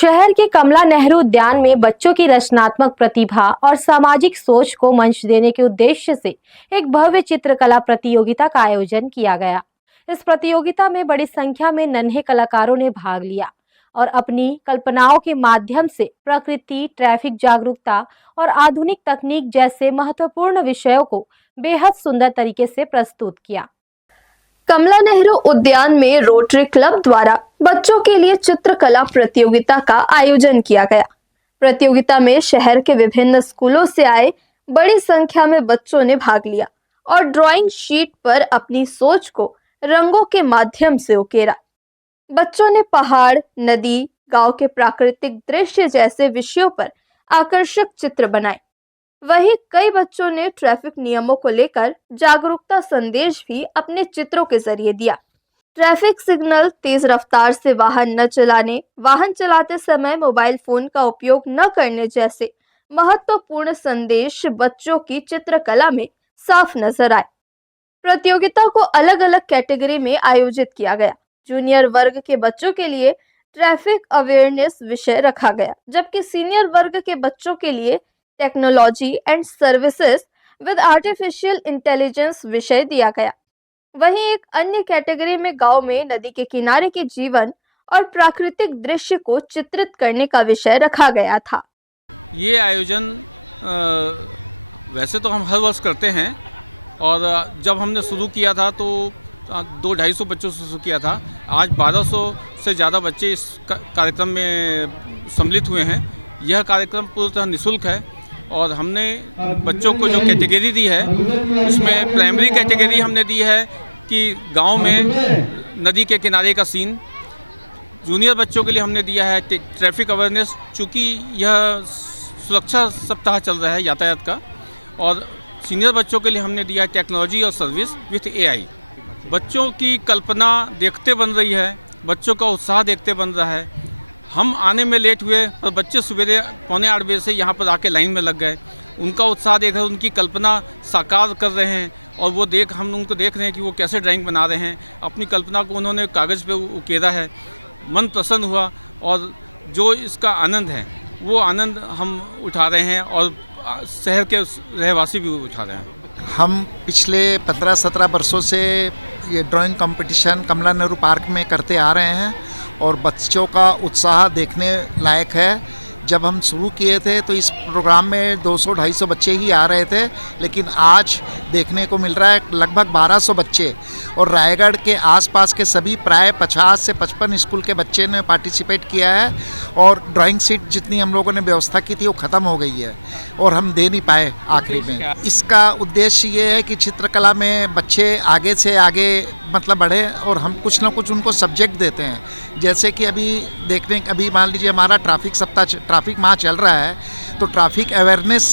शहर के कमला नेहरू उद्यान में बच्चों की रचनात्मक प्रतिभा और सामाजिक सोच को मंच देने के उद्देश्य से एक भव्य चित्रकला प्रतियोगिता का आयोजन किया गया। इस प्रतियोगिता में बड़ी संख्या में नन्हे कलाकारों ने भाग लिया और अपनी कल्पनाओं के माध्यम से प्रकृति, ट्रैफिक जागरूकता और आधुनिक तकनीक जैसे महत्वपूर्ण विषयों को बेहद सुंदर तरीके से प्रस्तुत किया। कमला नेहरू उद्यान में रोटरी क्लब द्वारा बच्चों के लिए चित्रकला प्रतियोगिता का आयोजन किया गया। प्रतियोगिता में शहर के विभिन्न स्कूलों से आए बड़ी संख्या में बच्चों ने भाग लिया और ड्राइंग शीट पर अपनी सोच को रंगों के माध्यम से उकेरा। बच्चों ने पहाड़, नदी, गांव के प्राकृतिक दृश्य जैसे विषयों पर आकर्षक चित्र बनाए। वहीं कई बच्चों ने ट्रैफिक नियमों को लेकर जागरूकता संदेश भी अपने चित्रों के जरिए दिया। ट्रैफिक सिग्नल, तेज रफ्तार से वाहन न चलाने, वाहन चलाते समय मोबाइल फोन का उपयोग न करने जैसे महत्वपूर्ण संदेश बच्चों की चित्रकला में साफ नजर आए। प्रतियोगिता को अलग अलग कैटेगरी में आयोजित किया गया। जूनियर वर्ग के बच्चों के लिए ट्रैफिक अवेयरनेस विषय रखा गया, जबकि सीनियर वर्ग के बच्चों के लिए technology and services with artificial intelligence विषय दिया गया। वहीं एक अन्य कैटेगरी में गांव में नदी के किनारे के जीवन और प्राकृतिक दृश्य को चित्रित करने का विषय रखा गया था। ये आयोजन वैसे तो हम हर वर्ष करते हैं और जब हमने शुरू किया था तो 200-250 बच्चों से शुरू किया था। आज 1200 से ज़्यादा बच्चे इस कार्यक्रम में सम्मिलित हुए हैं। यह कार्यक्रम पूरी तरह निःशुल्क है और हमने बच्चों को जो कैटेगरी दी है उसमें प्राइमरी कैटेगरी हमने दी है कि गांव में नदी के किनारे का सीन। जूनियर बच्चों के लिए हमने दिया है ट्रैफिक अवेयरनेस, चूँकि यह सुरक्षा सप्ताह चल रहा है यातायात का। और सीनियर बच्चों के लिए हमने दिया है टेक्नोलॉजी और सर्विस विथ एआई। बच्चों की कल्पना देखते बन रही है, बच्चों का उत्साह देखते बन रहा है। हम आने में लेट हुए पर बच्चे सवेरे 7:45 बजे से यहाँ पर आके लाइन में लग गए। उनका उत्साह देखकर उनकी कल्पना साकार कर रहे हैं और वो हम उनको देख रहे हैं कि वो कैसे ड्राइंग बना रहे हैं। अपनी कल्पना को उन्होंने कागज़ पे उकेरा है। मन प्रसन्न हुआ और जो इसका आनंद है वो आनंद हम उठा रहे हैं और शहर के रहवासी भी उठा रहे हैं। हम पिछले 15-17 वर्षों से ये ड्राइंग कंपटीशन कमला नेहरू पार्क में करते आ रहे हैं और बच्चों का उत्साह देखने लायक है। जब हम शुरू किए थे तो इस प्रोग्राम में 200-250 बच्चे ही आ रहे थे, लेकिन आज देखने को मिल रहा है लगभग 1200 बच्चे और रायगढ़ के आसपास के सभी प्राय 50 से 55 स्कूल के बच्चे ने पार्टिसिपेट किया है। और ड्राइंग सीट जितनी हम लोगों ने व्यवस्था की थी वो ख़त्म हो गई है और हम दे नहीं पाए आखिरी में। इसका उद्देश्य ये है कि चित्रकला में बच्चे आगे से आगे मतलब बढ़े और हम कुछ ना कुछ उनको सब्जेक्ट देते हैं। जैसे कि अभी मान लीजिए हमारा ट्रैफिक माह चल रहा है, तो ट्रैफिक अवेयरनेस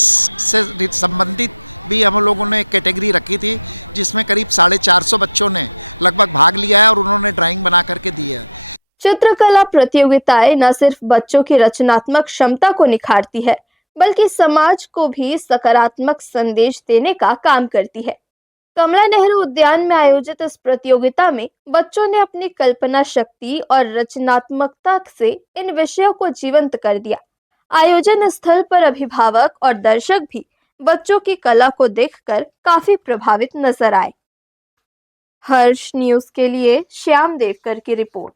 से संबंधित भी हम लोगों ने एक कैटेगरी रखी थी जिसमें करीब 450 बच्चों ने लगभग भाग लिया है और उन्होंने ड्राइंग बना करके दी है। चित्रकला प्रतियोगिताएं न सिर्फ बच्चों की रचनात्मक क्षमता को निखारती है, बल्कि समाज को भी सकारात्मक संदेश देने का काम करती है। कमला नेहरू उद्यान में आयोजित इस प्रतियोगिता में बच्चों ने अपनी कल्पना शक्ति और रचनात्मकता से इन विषयों को जीवंत कर दिया। आयोजन स्थल पर अभिभावक और दर्शक भी बच्चों की कला को देखकर काफी प्रभावित नजर आए। हर्ष न्यूज के लिए श्याम देवकर की रिपोर्ट।